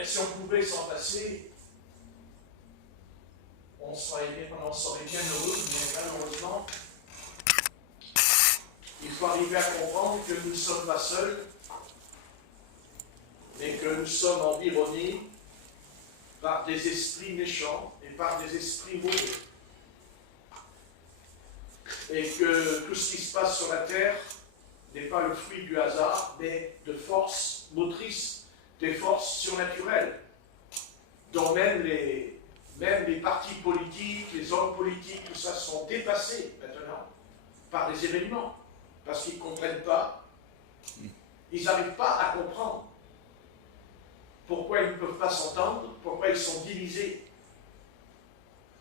Mais si on pouvait s'en passer, on en serait bien heureux, mais malheureusement, il faut arriver à comprendre que nous ne sommes pas seuls, mais que nous sommes environnés par des esprits méchants et par des esprits mauvais. Et que tout ce qui se passe sur la terre n'est pas le fruit du hasard, mais de forces motrices, des forces surnaturelles, dont même les partis politiques, les hommes politiques, tout ça sont dépassés maintenant par les événements, parce qu'ils ne comprennent pas, ils n'arrivent pas à comprendre pourquoi ils ne peuvent pas s'entendre, pourquoi ils sont divisés.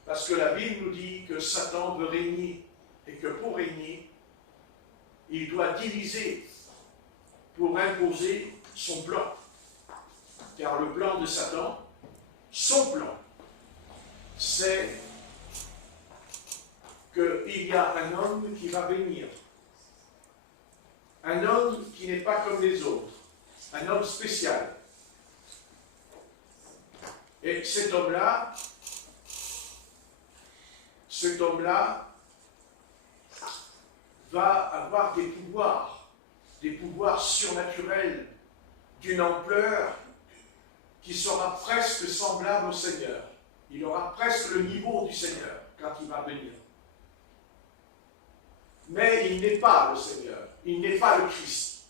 Parce que la Bible nous dit que Satan veut régner, et que pour régner, il doit diviser pour imposer son plan. Car le plan de Satan, son plan, c'est qu'il y a un homme qui va venir. Un homme qui n'est pas comme les autres. Un homme spécial. Et cet homme-là va avoir des pouvoirs surnaturels d'une ampleur qui sera presque semblable au Seigneur. Il aura presque le niveau du Seigneur quand il va venir. Mais il n'est pas le Seigneur, il n'est pas le Christ.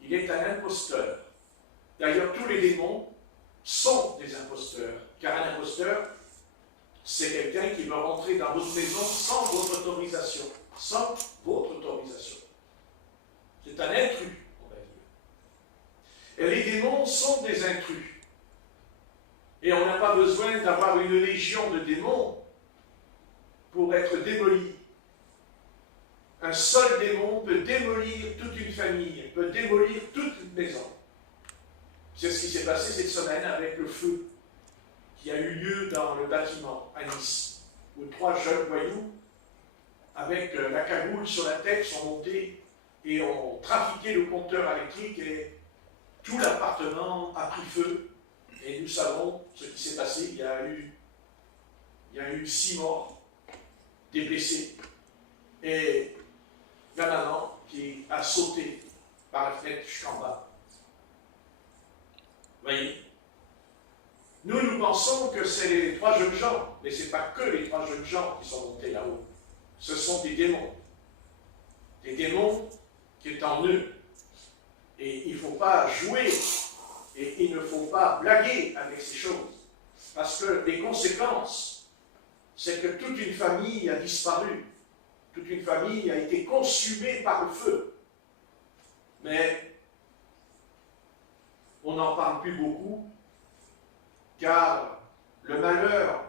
Il est un imposteur. D'ailleurs, tous les démons sont des imposteurs, car un imposteur, c'est quelqu'un qui veut rentrer dans votre maison sans votre autorisation. Sans votre autorisation. C'est un intrus, on va dire. Et les démons sont des intrus. Et on n'a pas besoin d'avoir une légion de démons pour être démoli. Un seul démon peut démolir toute une famille, peut démolir toute une maison. C'est ce qui s'est passé cette semaine avec le feu qui a eu lieu dans le bâtiment à Nice, où 3 jeunes voyous, avec la cagoule sur la tête, sont montés et ont trafiqué le compteur électrique et tout l'appartement a pris feu. Et nous savons ce qui s'est passé. Il y a eu 6 morts, des blessés. Et la maman qui a sauté par la fenêtre jusqu'en bas. Vous voyez? Nous pensons que c'est les 3 jeunes gens, mais ce n'est pas que les 3 jeunes gens qui sont montés là-haut. Ce sont des démons. Des démons qui sont en eux. Et il ne faut pas jouer, et il ne faut pas blaguer avec ces choses. Parce que les conséquences, c'est que toute une famille a disparu. Toute une famille a été consumée par le feu. Mais on n'en parle plus beaucoup, car le malheur,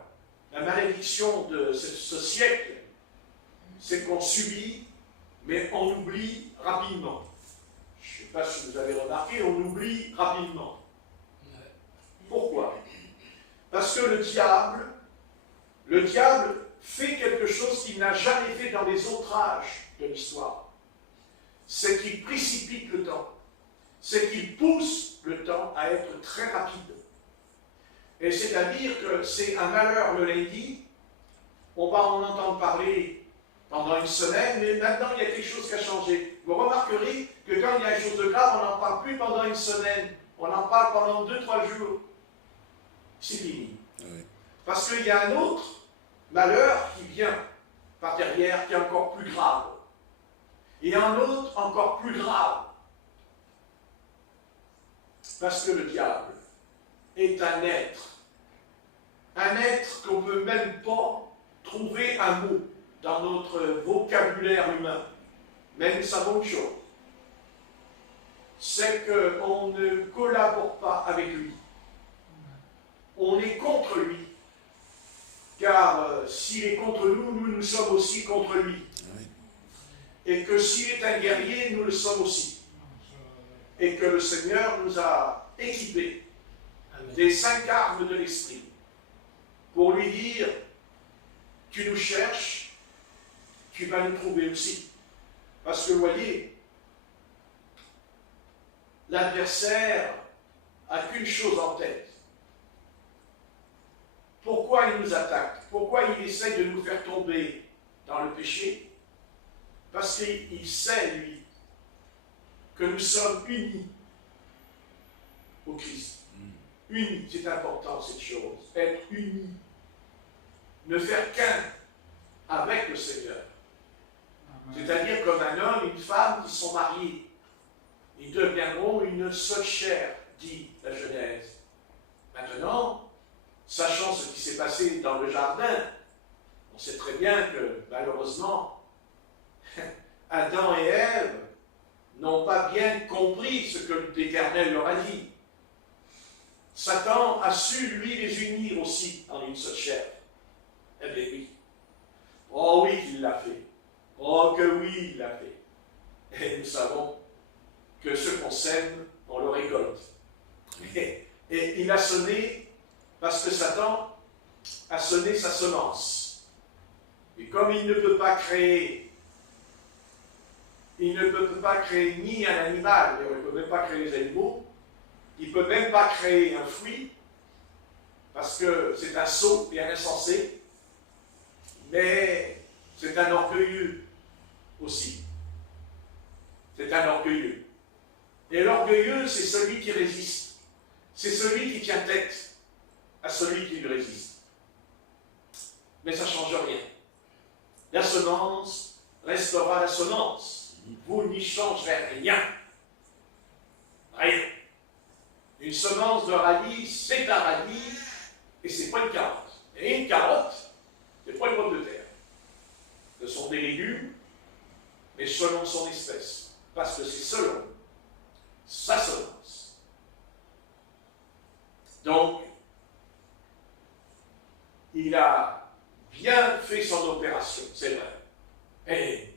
la malédiction de ce siècle, c'est qu'on subit, mais on oublie rapidement. Je ne sais pas si vous avez remarqué, on oublie rapidement. Pourquoi? Parce que le diable fait quelque chose qu'il n'a jamais fait dans les autres âges de l'histoire. C'est qu'il précipite le temps. C'est qu'il pousse le temps à être très rapide. Et c'est-à-dire que c'est un malheur le lundi, on va en entendre parler pendant une semaine, mais maintenant il y a quelque chose qui a changé. Vous remarquerez que quand il y a quelque chose de grave, on n'en parle plus pendant une semaine, on en parle pendant 2-3 jours. C'est fini. Oui. Parce qu'il y a un autre malheur qui vient par derrière, qui est encore plus grave. Et un autre encore plus grave. Parce que le diable est un être qu'on ne peut même pas trouver un mot dans notre vocabulaire humain. Mais nous savons une chose, c'est qu'on ne collabore pas avec lui. On est contre lui. Car s'il est contre nous, nous sommes aussi contre lui. Et que s'il est un guerrier, nous le sommes aussi. Et que le Seigneur nous a équipés des 5 armes de l'esprit pour lui dire, tu nous cherches, tu vas nous trouver aussi. Parce que vous voyez, l'adversaire n'a qu'une chose en tête, pourquoi il nous attaque? Pourquoi il essaie de nous faire tomber dans le péché? Parce qu'il sait, lui, que nous sommes unis au Christ. Unis, c'est important cette chose. Être unis. Ne faire qu'un avec le Seigneur. C'est-à-dire comme un homme et une femme qui sont mariés. Ils deviendront une seule chair, dit la Genèse. Maintenant, sachant ce qui s'est passé dans le jardin, on sait très bien que, malheureusement, Adam et Ève n'ont pas bien compris ce que l'Éternel leur a dit. Satan a su, lui, les unir aussi en une seule chair. Eh bien oui. Oh oui qu'il l'a fait. Oh que oui, il l'a fait. Et nous savons que ce qu'on sème, on le récolte. Et il a sonné, parce que Satan a sonné sa semence. Et comme il ne peut pas créer, ni un animal, il ne peut même pas créer les animaux, il ne peut même pas créer un fruit, parce que c'est un sot et un insensé, mais c'est un orgueilleux aussi. C'est un orgueilleux. Et l'orgueilleux, c'est celui qui résiste. C'est celui qui tient tête à celui qui lui résiste. Mais ça ne change rien. La semence restera la semence. Vous n'y changerez rien. Rien. Une semence de radis, c'est un radis, et c'est pas une carotte. Et une carotte, c'est pas une pomme de terre. Ce sont des légumes, mais selon son espèce. Parce que c'est selon sa semence. Donc, il a bien fait son opération, c'est vrai. Et,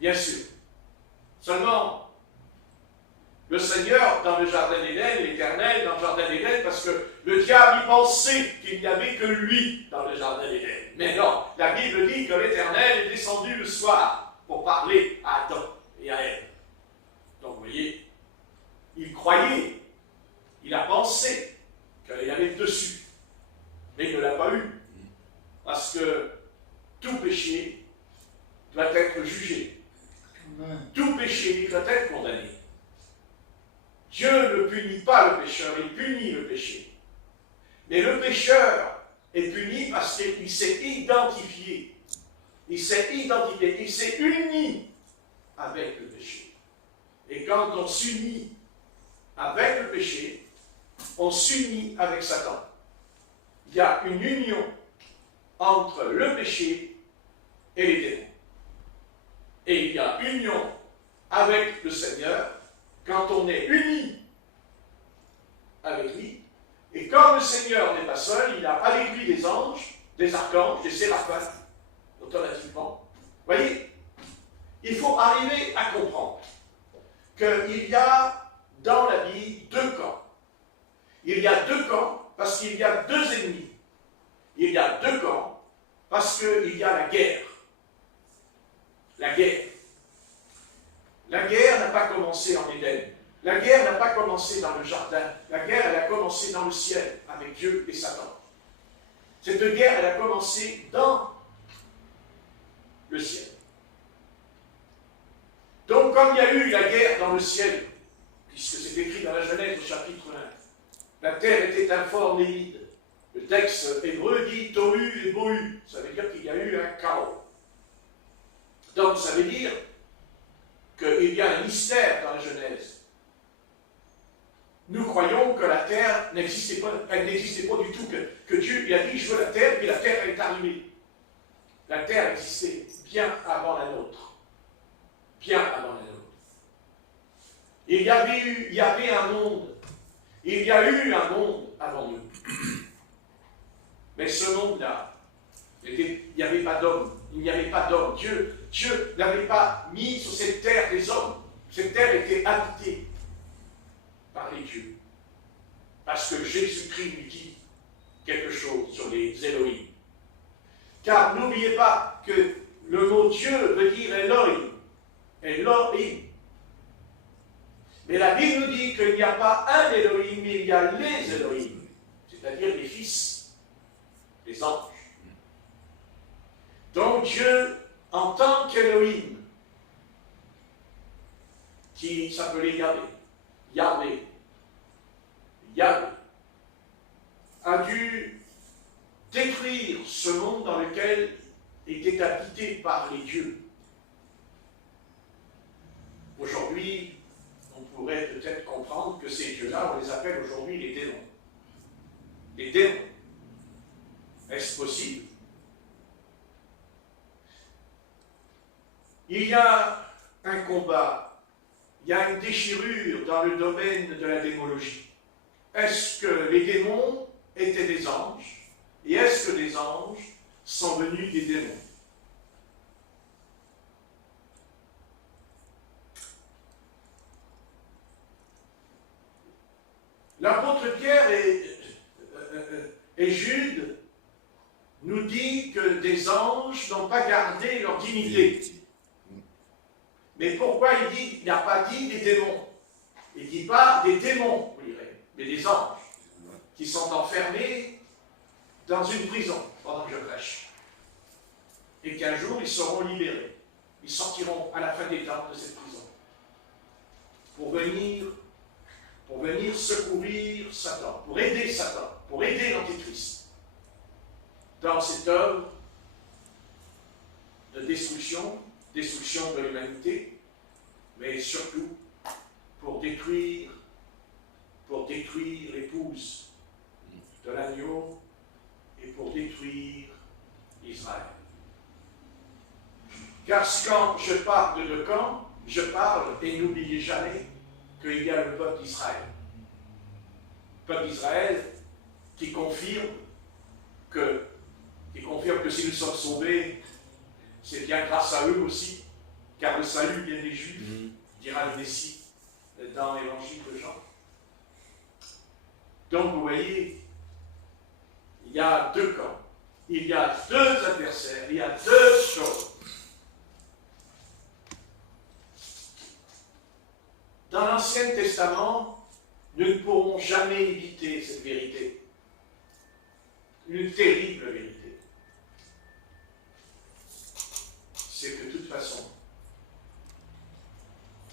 bien sûr, seulement, le Seigneur, dans le jardin d'Éden, l'Éternel, dans le jardin d'Éden, parce que le diable y pensait qu'il n'y avait que lui dans le jardin d'Éden. Mais non, la Bible dit que l'Éternel est descendu le soir pour parler à Adam et à Ève. Donc, vous voyez, il croyait, il a pensé qu'il avait le dessus, mais il ne l'a pas eu. Parce que tout péché doit être jugé. Tout péché doit être condamné. Dieu ne punit pas le pécheur, il punit le péché. Mais le pécheur est puni parce qu'il s'est identifié. Il s'est identifié, il s'est uni avec le péché. Et quand on s'unit avec le péché, on s'unit avec Satan. Il y a une union entre le péché et les démons. Et il y a union avec le Seigneur quand on est uni avec lui. Et quand le Seigneur n'est pas seul, il a avec lui des anges, des archanges, des séraphins, automatiquement. Vous voyez, il faut arriver à comprendre qu'il y a dans la vie deux camps. Il y a deux camps parce qu'il y a deux ennemis. Il y a deux camps parce qu'il y a la guerre. La guerre. La guerre n'a pas commencé en Éden. La guerre n'a pas commencé dans le jardin. La guerre, elle a commencé dans le ciel, avec Dieu et Satan. Cette guerre, elle a commencé dans le ciel. Donc, comme il y a eu la guerre dans le ciel, puisque c'est écrit dans la Genèse au chapitre 1, la terre était informe et vide. Le texte hébreu dit Tohu et Bohu. Ça veut dire qu'il y a eu un chaos. Donc, ça veut dire qu'il y a un mystère dans la Genèse. Nous croyons que la terre n'existait pas, elle n'existait pas du tout, que Dieu il a dit je veux la terre, et la terre est arrivée. La terre existait bien avant la nôtre. Bien avant la nôtre. Il y avait un monde. Il y a eu un monde avant nous. Mais ce monde-là, il n'y avait pas d'homme. Il n'y avait pas d'homme. Dieu n'avait pas mis sur cette terre des hommes. Cette terre était habitée par les dieux. Parce que Jésus-Christ lui dit quelque chose sur les Elohim. Car n'oubliez pas que le mot Dieu veut dire Elohim. Elohim. Mais la Bible nous dit qu'il n'y a pas un Elohim, mais il y a les Elohim. C'est-à-dire les fils. les anges. Donc Dieu, en tant qu'Élohim, qui s'appelait Yahvé, a dû détruire ce monde dans lequel était habité par les dieux. Aujourd'hui, on pourrait peut-être comprendre que ces dieux-là, on les appelle aujourd'hui les démons. Les démons. Est-ce possible? Il y a un combat, il y a une déchirure dans le domaine de la démologie. Est-ce que les démons étaient des anges? Et est-ce que les anges sont venus des démons? L'apôtre Pierre et Jude nous dit que des anges n'ont pas gardé leur dignité. Mais pourquoi il n'a pas dit des démons? Il ne dit pas des démons, vous direz, mais des anges qui sont enfermés dans une prison pendant que je prêche. Et qu'un jour, ils seront libérés. Ils sortiront à la fin des temps de cette prison pour venir secourir Satan, pour aider l'Antéchrist dans cette œuvre de destruction de l'humanité, mais surtout pour détruire l'épouse de l'agneau et pour détruire Israël. Car quand je parle de camp, je parle, et n'oubliez jamais, qu'il y a le peuple d'Israël. Le peuple d'Israël qui confirme que si nous sommes sauvés, c'est bien grâce à eux aussi, car le salut vient des Juifs, dira le Messie dans l'évangile de Jean. Donc vous voyez, il y a deux camps, il y a deux adversaires, il y a deux choses. Dans l'Ancien Testament, nous ne pourrons jamais éviter cette vérité. Une terrible vérité. C'est que de toute façon,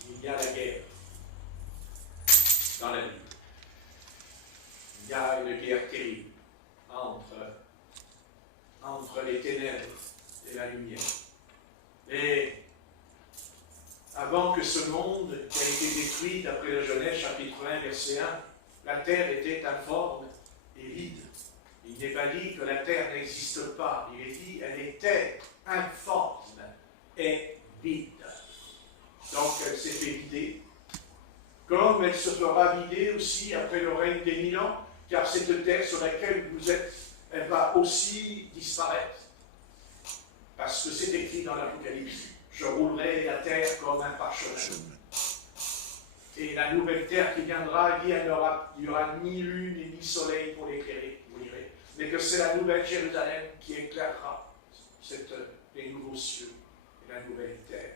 il y a la guerre dans la vie. Il y a une guerre terrible entre les ténèbres et la lumière. Et avant que ce monde qui a été détruit, d'après la Genèse, chapitre 1, verset 1, la terre était informe et vide. Il n'est pas dit que la terre n'existe pas. Il est dit qu'elle était informe et vide. Donc elle s'est fait vider. Comme elle se fera vider aussi après le règne des 1000 ans, car cette terre sur laquelle vous êtes, elle va aussi disparaître. Parce que c'est écrit dans l'Apocalypse. Je roulerai la terre comme un parchemin. Et la nouvelle terre qui viendra, il n'y aura ni lune ni soleil pour l'éclairer, vous direz. Mais que c'est la nouvelle Jérusalem qui éclairera les nouveaux cieux et la nouvelle terre.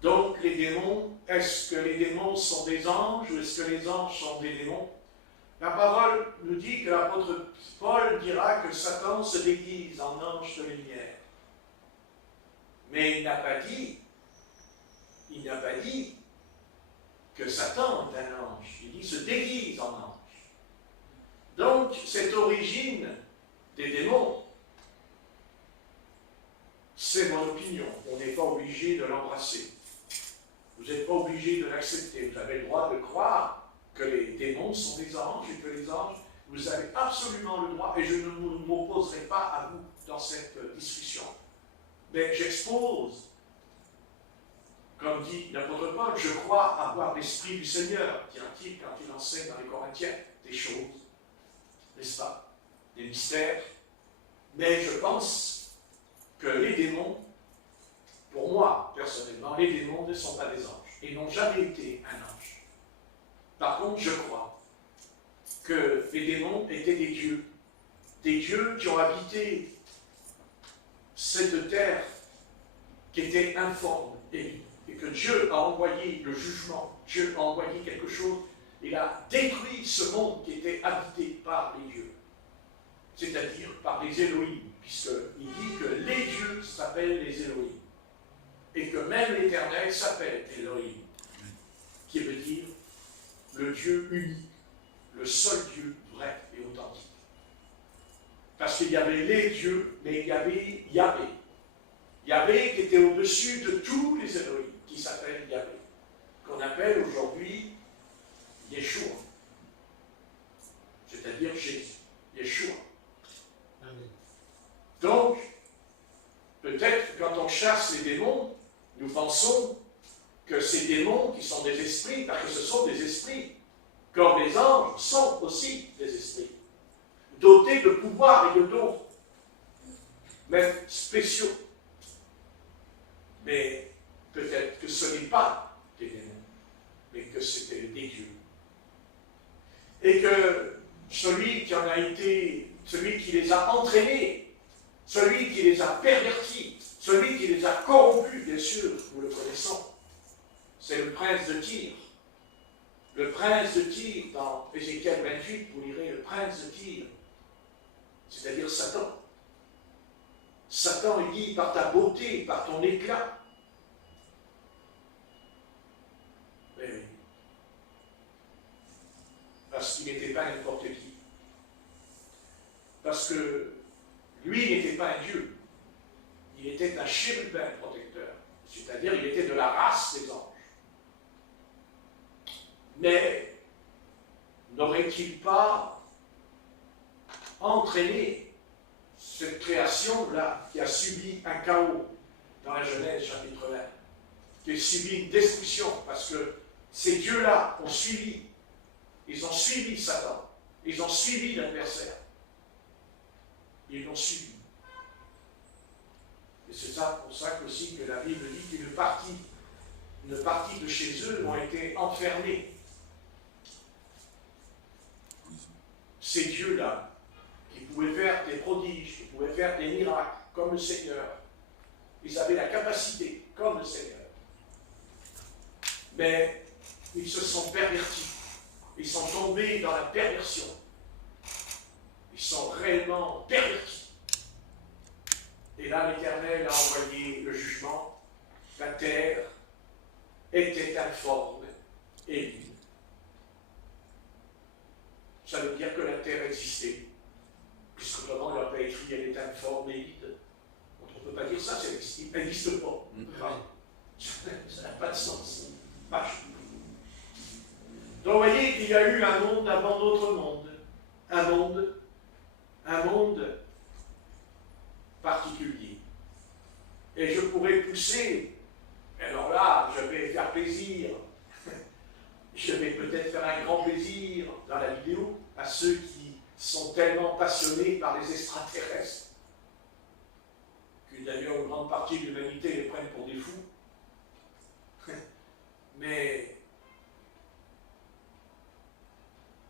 Donc les démons, est-ce que les démons sont des anges ou est-ce que les anges sont des démons? La parole nous dit que l'apôtre Paul dira que Satan se déguise en ange de lumière. Mais il n'a pas dit que Satan est un ange. Il dit se déguise en ange. Donc, cette origine des démons, c'est mon opinion. On n'est pas obligé de l'embrasser. Vous n'êtes pas obligé de l'accepter. Vous avez le droit de croire que les démons sont des anges et que les anges, vous avez absolument le droit, et je ne m'opposerai pas à vous dans cette discussion. Mais j'expose, comme dit l'apôtre Paul, je crois avoir l'Esprit du Seigneur, dira-t-il quand il enseigne dans les Corinthiens des choses, n'est-ce pas? Des mystères. Mais je pense que les démons, pour moi, personnellement, les démons ne sont pas des anges et n'ont jamais été un ange. Par contre, je crois que les démons étaient des dieux qui ont habité cette terre qui était informe et que Dieu a envoyé le jugement, Dieu a envoyé quelque chose, il a détruit ce monde qui était habité par les dieux. c'est-à-dire par les Elohim, puisqu'il dit que les dieux s'appellent les Elohim, et que même l'Éternel s'appelle Elohim, qui veut dire le Dieu unique, le seul Dieu vrai et authentique. Parce qu'il y avait les dieux, mais il y avait Yahvé. Yahvé qui était au-dessus de tous les Elohim, qui s'appelle Yahvé, qu'on appelle aujourd'hui Yeshua, c'est-à-dire Jésus, Yeshua. Amen. Donc, peut-être quand on chasse les démons, nous pensons que ces démons qui sont des esprits, parce que ce sont des esprits, comme les anges sont aussi des esprits, dotés de pouvoirs et de dons, même spéciaux. Mais peut-être que ce n'est pas des démons, mais que c'était des dieux. Et que celui qui en a été, celui qui les a entraînés, celui qui les a pervertis, celui qui les a corrompus, bien sûr, nous le connaissons, c'est le prince de Tyr. Le prince de Tyr, dans Ézéchiel 28, vous lirez le prince de Tyr, c'est-à-dire Satan. Satan, il dit, par ta beauté, par ton éclat. Oui. Parce qu'il n'était pas n'importe qui. Parce que lui n'était pas un dieu. Il était un chérubin protecteur. C'est-à-dire, il était de la race des anges. Mais n'aurait-il pas entraîné cette création-là qui a subi un chaos dans la Genèse chapitre 1, qui a subi une destruction parce que ces dieux-là ont suivi, ils ont suivi Satan, ils ont suivi l'adversaire, ils l'ont suivi. Et c'est ça pour ça aussi que la Bible dit qu'une partie de chez eux ont été enfermés. Ces dieux-là, qui pouvaient faire des prodiges, qui pouvaient faire des miracles, comme le Seigneur, ils avaient la capacité, comme le Seigneur. Mais ils se sont pervertis. Ils sont tombés dans la perversion. Ils sont réellement pervertis. Et là, l'Éternel a envoyé le jugement. La terre était informe et vide. Ça veut dire que la terre existait. Puisque vraiment, il n'a pas écrit elle est informe et vide. On ne peut pas dire ça, elle n'existe pas. Ça n'a pas de sens. Marche. Donc, vous voyez qu'il y a eu un monde avant d'autres mondes. Un monde particulier. Et je pourrais pousser, alors là, je vais faire plaisir, je vais peut-être faire un grand plaisir dans la vidéo à ceux qui sont tellement passionnés par les extraterrestres, que d'ailleurs une grande partie de l'humanité les prennent pour des fous. Mais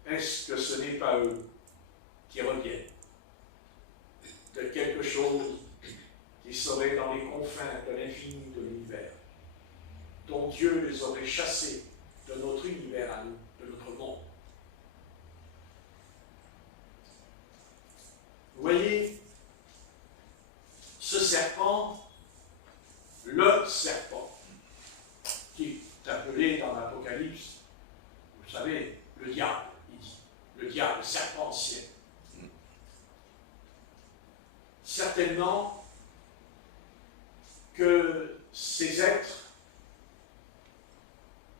est-ce que ce n'est pas eux qui reviennent de quelque chose qui serait dans les confins de l'infini de l'univers, dont Dieu les aurait chassés de notre univers à nous, de notre monde? Vous voyez, ce serpent, le serpent, qui est appelé dans l'Apocalypse, vous savez, le diable, il dit, le diable, le serpent ancien. Certainement que ces êtres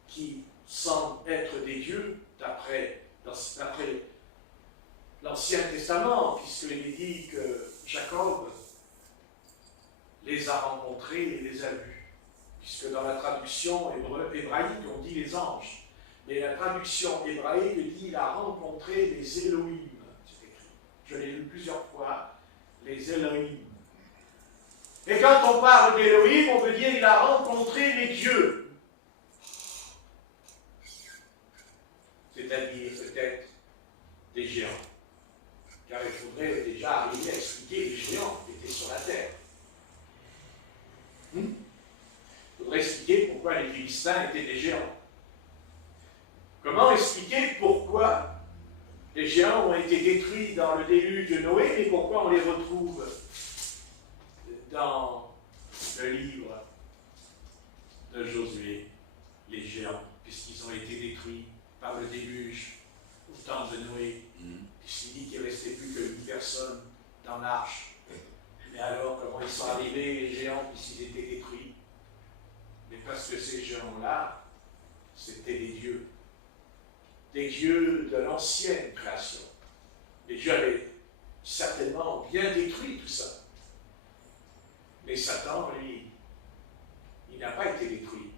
qui semblent être des dieux, d'après l'Ancien Testament, puisqu'il est dit que Jacob les a rencontrés et les a vus, puisque dans la traduction hébraïque, on dit les anges, mais la traduction hébraïque dit il a rencontré les Elohim, c'est écrit. Je l'ai lu plusieurs fois, les Elohim. Et quand on parle d'Elohim, on veut dire il a rencontré les dieux. C'est-à-dire peut-être des géants. Car il faudrait déjà arriver à expliquer les géants qui étaient sur la terre. Il faudrait expliquer pourquoi les Philistins étaient des géants. Comment expliquer pourquoi les géants ont été détruits dans le déluge de Noé, mais pourquoi on les retrouve dans le livre de Josué, les géants, puisqu'ils ont été détruits par le déluge au temps de Noé. Il dit qu'il ne restait plus que 8 personnes dans l'arche. Mais alors, comment ils sont arrivés, les géants, puisqu'ils étaient détruits? Mais parce que ces géants-là, c'était des dieux de l'ancienne création. Les dieux avaient certainement bien détruit tout ça. Mais Satan, lui, il n'a pas été détruit.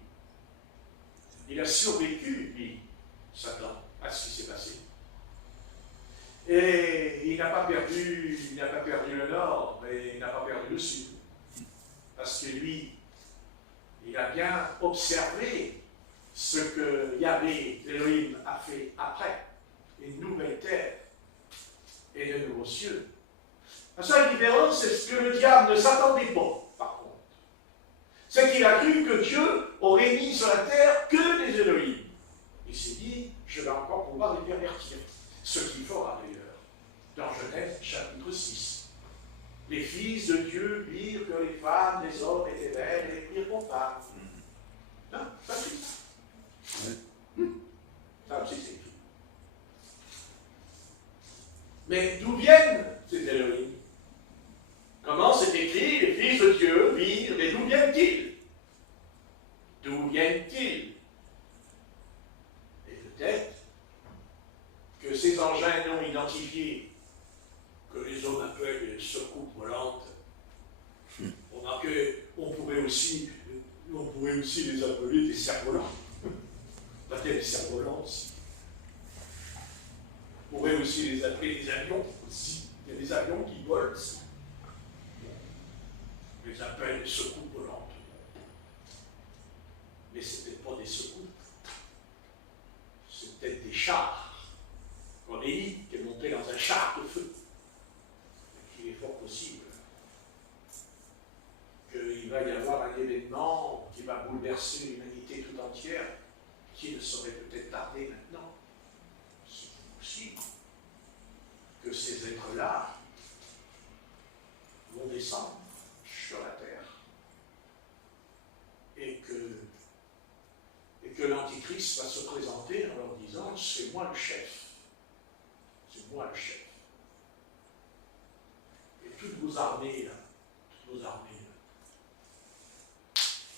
Il a survécu, lui, Satan, à ce qui s'est passé. Et il n'a pas perdu le nord, mais il n'a pas perdu le sud. Parce que lui, il a bien observé ce que Yahvé, Elohim, a fait après. Une nouvelle terre et de nouveaux cieux. La seule différence, c'est ce que le diable ne s'attendait pas, par contre. C'est qu'il a cru que Dieu aurait mis sur la terre que des Elohim. Il s'est dit, je vais encore pouvoir les pervertir. Ce qu'il fera d'ailleurs dans Genèse chapitre 6. Les fils de Dieu virent que les femmes, les hommes étaient belles et les prirent pour femmes. Non, pas tout ça. Ça aussi c'est tout. Mais d'où viennent ces Elohim? Comment c'est écrit, les fils de Dieu virent, mais d'où viennent-ils? D'où viennent-ils? Et peut-être que ces engins non identifiés, que les hommes appellent soucoupes volantes, on pourrait aussi les appeler des cerfs-volants. Peut-être des cerfs-volants aussi. On pourrait aussi les appeler des avions aussi. Il y a des avions qui volent aussi. On les appelle des soucoupes volantes. Mais ce n'est peut-être pas des soucoupes. C'est peut-être des chars. Comme Élie qui est monté dans un char de feu. Il est fort possible qu'il va y avoir un événement qui va bouleverser l'humanité tout entière, qui ne saurait peut-être tarder maintenant. C'est possible que ces êtres-là vont descendre sur la terre et que l'Antichrist va se présenter en leur disant « c'est moi le chef, c'est moi le chef ». Et toutes vos armées,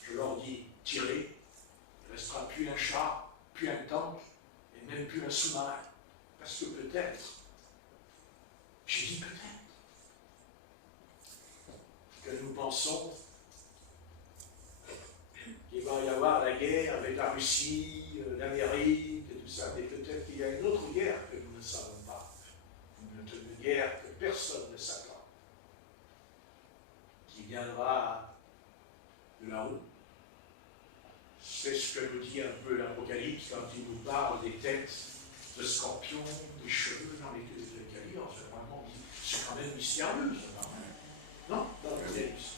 je leur dis, tirez, il ne restera plus un char, plus un tank, et même plus un sous-marin. Parce que peut-être, j'ai dit peut-être, que nous pensons qu'il va y avoir la guerre avec la Russie, l'Amérique, et tout ça, mais peut-être qu'il y a une autre guerre que nous ne savons pas. Une guerre que personne ne s'attend, qui viendra de là-haut. C'est ce que nous dit un peu l'Apocalypse quand il nous parle des têtes de scorpions, des cheveux dans les calices. C'est quand même mystérieux, ça. Non, dans l'Apocalypse.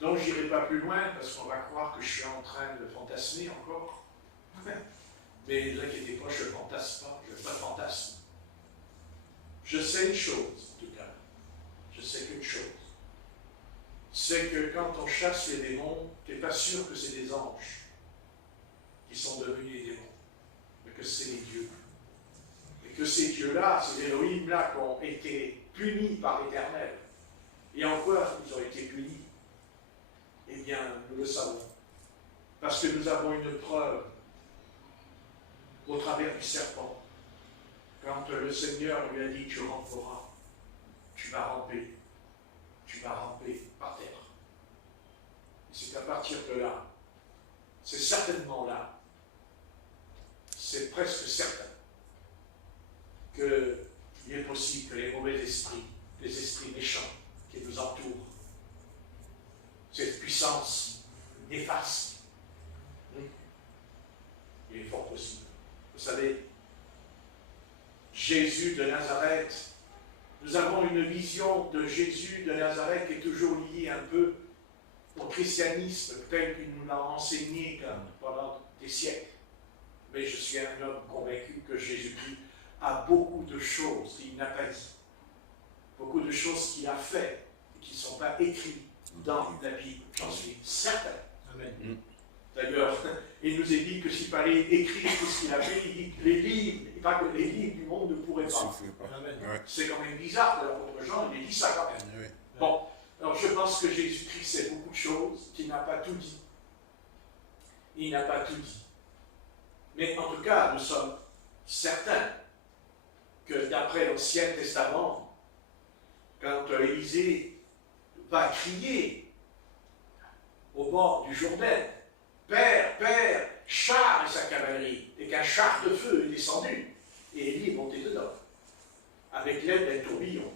Donc, je n'irai pas plus loin parce qu'on va croire que je suis en train de fantasmer encore. Mais ne vous inquiétez pas, je ne fantasme pas, je ne fantasme. Je sais une chose, en tout cas. Je sais qu'une chose. C'est que quand on chasse les démons, tu n'es pas sûr que c'est des anges qui sont devenus des démons, mais que c'est les dieux. Et que ces dieux-là, ces Elohim-là, qui ont été punis par l'Éternel. Et en quoi ils ont été punis? Eh bien, nous le savons. Parce que nous avons une preuve au travers du serpent. Quand le Seigneur lui a dit, tu ramperas, tu vas ramper par terre. Et c'est à partir de là, c'est certainement là, c'est presque certain, qu'il est possible que les mauvais esprits, les esprits méchants qui nous entourent, cette puissance néfaste, il est fort possible. Vous savez, Jésus de Nazareth, nous avons une vision de Jésus de Nazareth qui est toujours liée un peu au christianisme tel qu'il nous l'a enseigné pendant des siècles. mais je suis un homme convaincu que Jésus-Christ a beaucoup de choses qu'il n'a pas dit. Beaucoup de choses qu'il a fait et qui ne sont pas écrites dans la Bible. J'en suis certain. Amen. D'ailleurs, il nous est dit que s'il fallait écrire tout ce qu'il a fait, il dit que les livres, et pas que les livres du monde ne pourraient pas. Amen. Ouais. C'est quand même bizarre de l'apôtre Jean, il dit ça quand même. Ouais. Bon, alors je pense que Jésus-Christ sait beaucoup de choses, qu'il n'a pas tout dit. Il n'a pas tout dit. Mais en tout cas, nous sommes certains que d'après l'Ancien Testament, quand Élisée va crier au bord du Jourdain, Père, Père, char et sa cavalerie, et qu'un char de feu est descendu, et Élie est monté dedans, avec l'aide d'un tourbillon.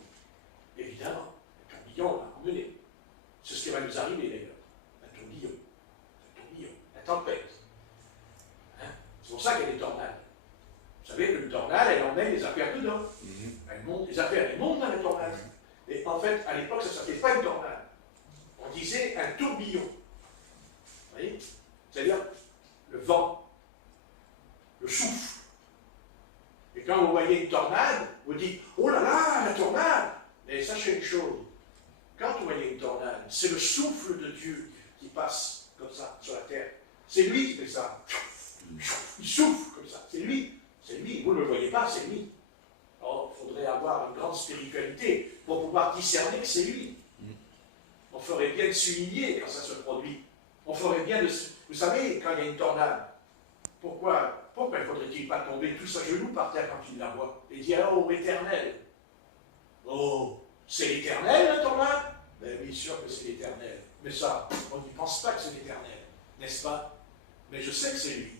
Évidemment, un tourbillon l'a emmené. C'est ce qui va nous arriver d'ailleurs. Un tourbillon, la tempête. Hein? C'est pour ça qu'il y a des tornades. Vous savez qu'une tornade, elle emmène les affaires dedans. Elle monte, les affaires, elles montent dans la tornade. Et en fait, à l'époque, ça ne s'appelait pas une tornade. On disait un tourbillon. Vous voyez? C'est-à-dire le vent, le souffle. Et quand vous voyez une tornade, vous dites « Oh là là, la tornade !» Mais sachez une chose, quand vous voyez une tornade, c'est le souffle de Dieu qui passe comme ça sur la terre. C'est lui qui fait ça. Il souffle comme ça. C'est lui. C'est lui. Vous ne le voyez pas, c'est lui. Alors, il faudrait avoir une grande spiritualité pour pouvoir discerner que c'est lui. On ferait bien de souligner quand ça se produit. On ferait bien de... Vous savez, quand il y a une tornade, pourquoi ne faudrait-il pas tomber tous à genoux par terre quand il la voit et dire « Oh, éternel !» Oh, c'est l'éternel la tornade? Ben bien sûr que c'est l'éternel. Mais ça, on n'y pense pas que c'est l'éternel, n'est-ce pas? Mais je sais que c'est lui.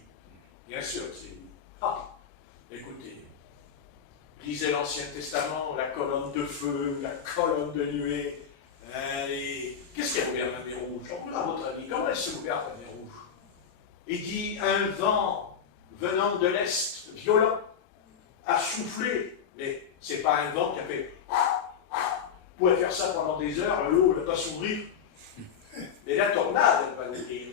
Bien sûr que c'est lui. Ah, écoutez, lisez l'Ancien Testament, la colonne de feu, la colonne de nuée. Allez, qu'est-ce qui a ouvert la mer Rouge? À votre avis, comment elle s'est ouverte la mer Rouge? Il dit un vent venant de l'Est, violent, a soufflé. Mais ce n'est pas un vent qui a fait... Vous pouvez faire ça pendant des heures, l'eau ne va pas s'ouvrir. Mais la tornade, elle va l'ouvrir.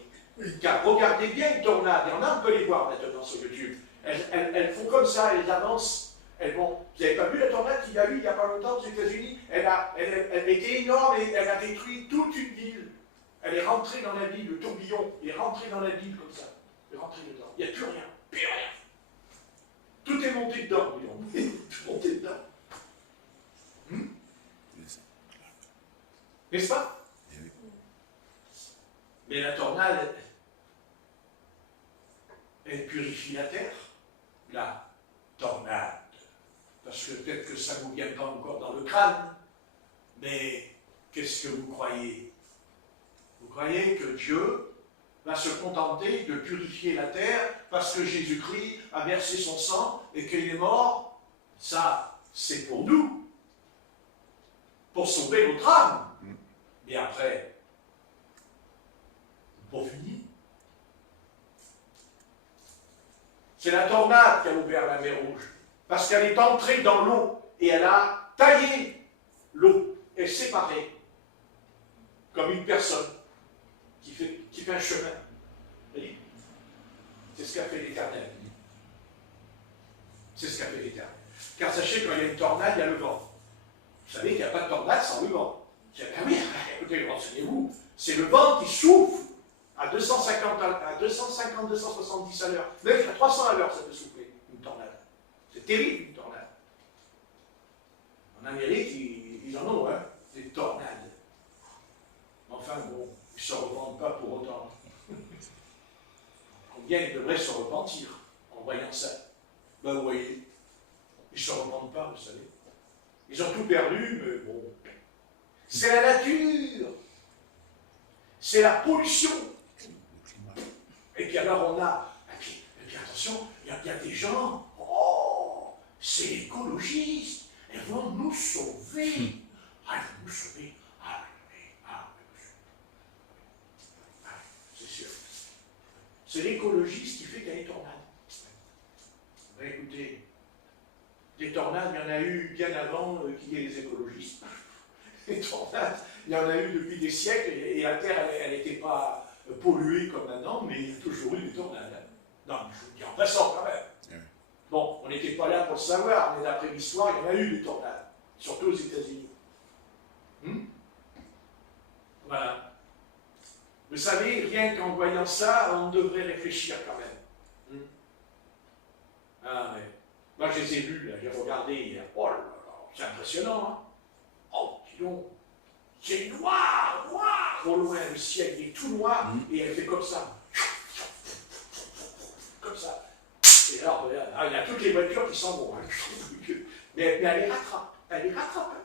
Car regardez bien une tornade, et on peut les voir maintenant sur YouTube. Elles font comme ça, elles avancent. Elles vont. Vous n'avez pas vu la tornade qu'il y a eu il n'y a pas longtemps aux États-Unis? Elle était énorme et elle a détruit toute une ville. Elle est rentrée dans la ville, le tourbillon est rentré dans la ville comme ça. Elle est rentrée dedans. Il n'y a plus rien, plus rien. Tout est monté dedans, disons. Tout est monté dedans. N'est-ce pas? Mais la tornade, elle purifie la terre. La tornade. Parce que peut-être que ça ne vous vient pas encore dans le crâne. Mais qu'est-ce que vous croyez? Vous croyez que Dieu va se contenter de purifier la terre parce que Jésus-Christ a versé son sang et qu'il est mort? Ça, c'est pour nous. Pour sauver notre âme. Mais après, pour finir, c'est la tornade qui a ouvert la mer Rouge. Parce qu'elle est entrée dans l'eau et elle a taillé l'eau et séparé comme une personne qui fait un chemin. Vous voyez? C'est ce qu'a fait l'Éternel. C'est ce qu'a fait l'Éternel. Car sachez, quand il y a une tornade, il y a le vent. Vous savez qu'il n'y a pas de tornade sans le vent. Ah oui, écoutez, renseignez-vous, c'est le vent qui souffle à 250, 270 à l'heure. Même à 300 à l'heure, ça peut souffler, une tornade. C'est terrible, une tornade. En Amérique, ils en ont, hein, des tornades. Enfin, bon, ils ne se repentent pas pour autant. Combien ils devraient se repentir en voyant ça? Ben, vous voyez, ils ne se repentent pas, vous savez. Ils ont tout perdu, mais bon. C'est la nature. C'est la pollution. Et puis alors on a... Et puis attention, il y a des gens... Oh, c'est l'écologiste. Elles vont nous sauver. Ah, elles vont nous sauver. C'est sûr. C'est l'écologiste qui fait qu'il y a des tornades. Ben, écoutez, des tornades, il y en a eu bien avant qu'il y ait les écologistes. Les tornades, il y en a eu depuis des siècles et la Terre, elle n'était pas polluée comme maintenant, mais il y a toujours eu des tornades. Non, mais je vous le dis en passant quand même. Bon, on n'était pas là pour le savoir, mais d'après l'histoire, il y en a eu des tornades, surtout aux États-Unis. Voilà. Vous savez, rien qu'en voyant ça, on devrait réfléchir quand même. Ah ouais. Moi, je les ai vus, là, j'ai regardé hier. Oh là là, c'est impressionnant, hein. Oh, dis donc. C'est noir, noir. Au loin, le ciel il est tout noir, et elle fait comme ça. Comme ça. Et alors, il y a toutes les voitures qui s'en vont. Hein. Mais elle les rattrape. Elle les rattrape. Hein.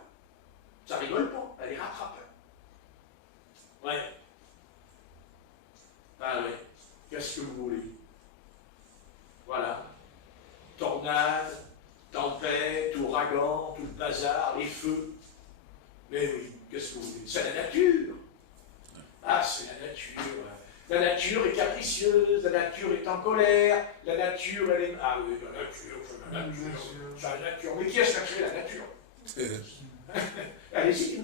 Ça rigole pas. Elle les rattrape. Hein. Ouais. Ah ouais. Qu'est-ce que vous voulez? Voilà. Tornade, tempête, ouragan, tout le bazar, les feux. Mais oui, qu'est-ce que vous voulez? C'est la nature. Ah, c'est la nature. La nature est capricieuse, la nature est en colère, la nature, elle est... Ah oui, la nature, c'est la nature. C'est la nature. Mais qui est-ce qui a créé la nature? Allez-y.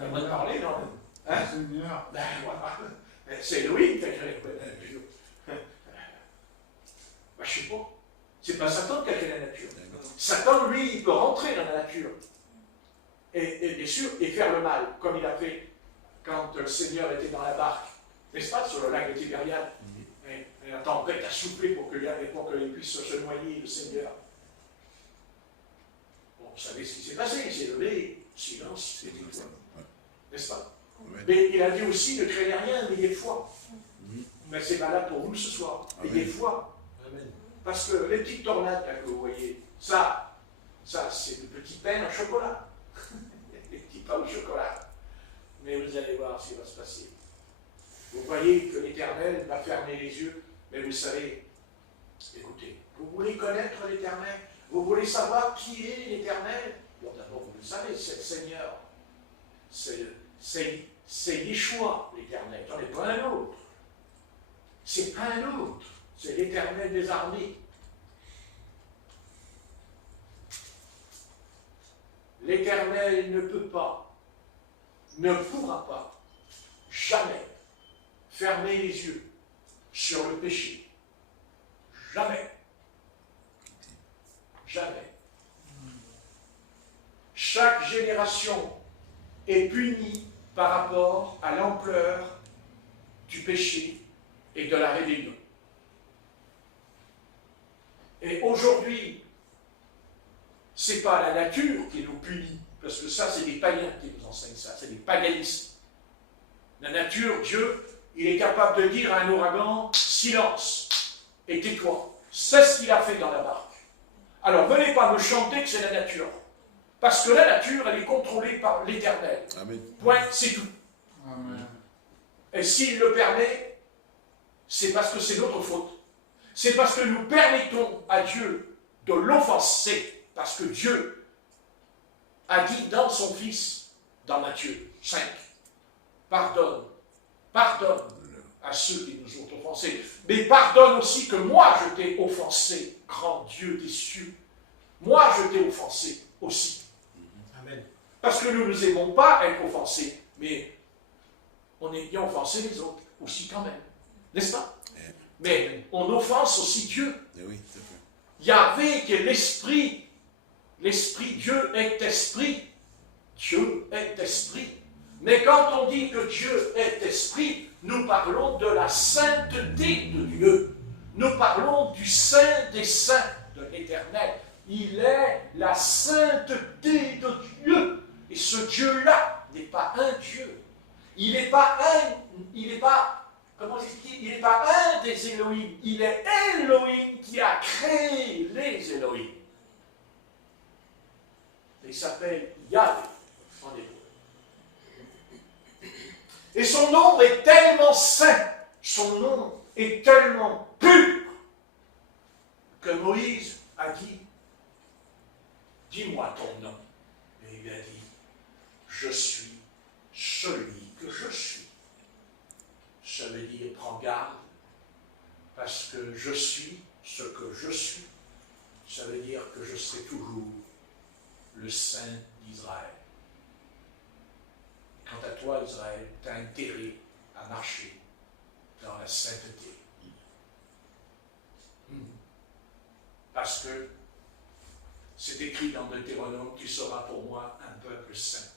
On va parler, non? Hein? Ben voilà. C'est Elohim qui a créé la nature. Ben, je sais pas. C'est pas Satan qui a créé la nature. Satan, lui, il peut rentrer dans la nature. Et bien sûr, et faire le mal, comme il a fait quand le Seigneur était dans la barque, n'est-ce pas, sur le lac de Tibériade. Et la tempête a soufflé pour qu'il puisse se noyer, le Seigneur. Bon, vous savez ce qui s'est passé, il s'est levé, silence, n'est-ce pas? Mais il a dit aussi, ne craignez rien, n'ayez foi. Mais c'est valable pour vous ce soir, ayez foi. Parce que les petites tornades là, que vous voyez, ça c'est de petits pains au chocolat. Les petits pains au chocolat. Mais vous allez voir ce qui va se passer. Vous voyez que l'Éternel va fermer les yeux, mais vous savez, écoutez, vous voulez connaître l'Éternel? Vous voulez savoir qui est l'Éternel? Bon, d'abord, vous le savez, c'est le Seigneur. C'est Yeshua, l'Éternel. J'en ai pas un autre. C'est pas un autre. C'est l'Éternel des armées. L'Éternel ne peut pas, ne pourra pas, jamais fermer les yeux sur le péché. Jamais. Jamais. Chaque génération est punie par rapport à l'ampleur du péché et de la rébellion. Et aujourd'hui, ce n'est pas la nature qui nous punit, parce que ça, c'est des païens qui nous enseignent ça, c'est des paganistes. La nature, Dieu, il est capable de dire à un ouragan, silence, et tais-toi. C'est ce qu'il a fait dans la barque. Alors, venez pas me chanter que c'est la nature, parce que la nature, elle est contrôlée par l'Éternel. Point, c'est tout. Amen. Et s'il le permet, c'est parce que c'est notre faute. C'est parce que nous permettons à Dieu de l'offenser, parce que Dieu a dit dans son Fils, dans Matthieu 5, pardonne à ceux qui nous ont offensés, mais pardonne aussi que moi je t'ai offensé, grand Dieu des cieux. Moi je t'ai offensé aussi. Amen. Parce que nous ne nous aimons pas être offensés, mais on est bien offensé les autres aussi quand même, n'est-ce pas? Mais on offense aussi Dieu. Oui, Yahvé qui est l'Esprit. L'Esprit, Dieu est Esprit. Dieu est Esprit. Mais quand on dit que Dieu est Esprit, nous parlons de la sainteté de Dieu. Nous parlons du Saint des Saints de l'Éternel. Il est la sainteté de Dieu. Et ce Dieu-là n'est pas un Dieu. Il n'est pas comment dit-il? Il n'est pas un des Elohim, il est Elohim qui a créé les Elohim. Il s'appelle Yahvé en hébreu. Et son nom est tellement saint, son nom est tellement pur, que Moïse a dit, dis-moi ton nom. Et il a dit, je suis celui que je suis. Ça veut dire, prends garde, parce que je suis ce que je suis. Ça veut dire que je serai toujours le Saint d'Israël. Quant à toi, Israël, tu as intérêt à marcher dans la sainteté. Parce que c'est écrit dans Deutéronome, tu seras pour moi un peuple saint.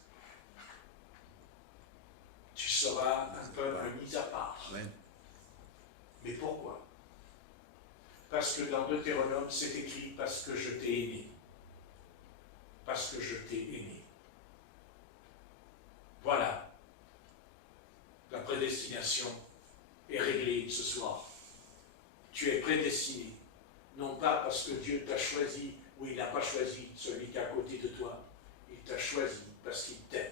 Tu seras un peuple mis à part. Oui. Mais pourquoi? Parce que dans Deutéronome, c'est écrit parce que je t'ai aimé. Parce que je t'ai aimé. Voilà. La prédestination est réglée ce soir. Tu es prédestiné. Non pas parce que Dieu t'a choisi ou il n'a pas choisi celui qui est à côté de toi. Il t'a choisi parce qu'il t'aime,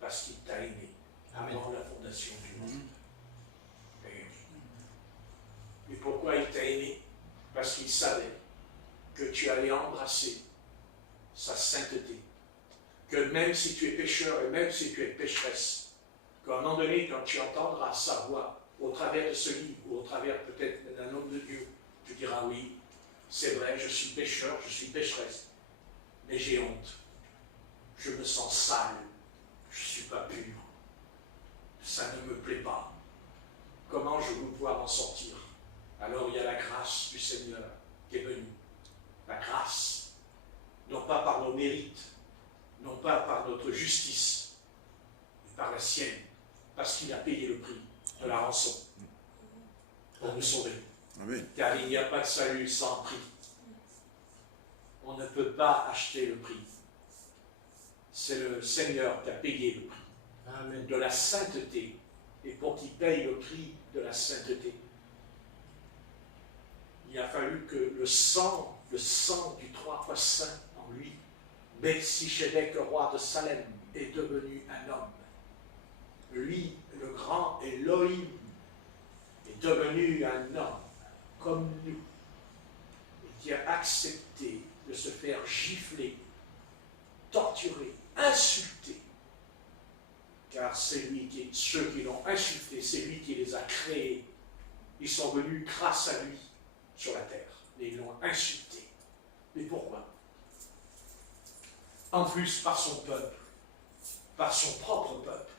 parce qu'il t'a aimé avant la fondation du monde. Et pourquoi il t'a aimé? Parce qu'il savait que tu allais embrasser sa sainteté. Que même si tu es pécheur et même si tu es pécheresse, qu'à un moment donné, quand tu entendras sa voix au travers de ce livre ou au travers peut-être d'un homme de Dieu, tu diras oui, c'est vrai, je suis pécheur, je suis pécheresse, mais j'ai honte. Je me sens sale, je ne suis pas pur. Ça ne me plaît pas. Comment je veux pouvoir m'en sortir? Alors il y a la grâce du Seigneur qui est venue. La grâce, non pas par nos mérites, non pas par notre justice, mais par la sienne, parce qu'il a payé le prix de la rançon pour nous sauver. Amen. Car il n'y a pas de salut sans prix. On ne peut pas acheter le prix. C'est le Seigneur qui a payé le prix. Amen. De la sainteté. Et pour qu'il paye le prix de la sainteté, il a fallu que le sang du 3 fois saint en lui, Melchisédek, roi de Salem, est devenu un homme. Lui, le grand Elohim, est devenu un homme comme nous, et qui a accepté de se faire gifler, torturer, insulter. Car c'est lui ceux qui l'ont insulté, c'est lui qui les a créés. Ils sont venus grâce à lui sur la terre, et ils l'ont insulté. Mais pourquoi? En plus par son peuple, par son propre peuple.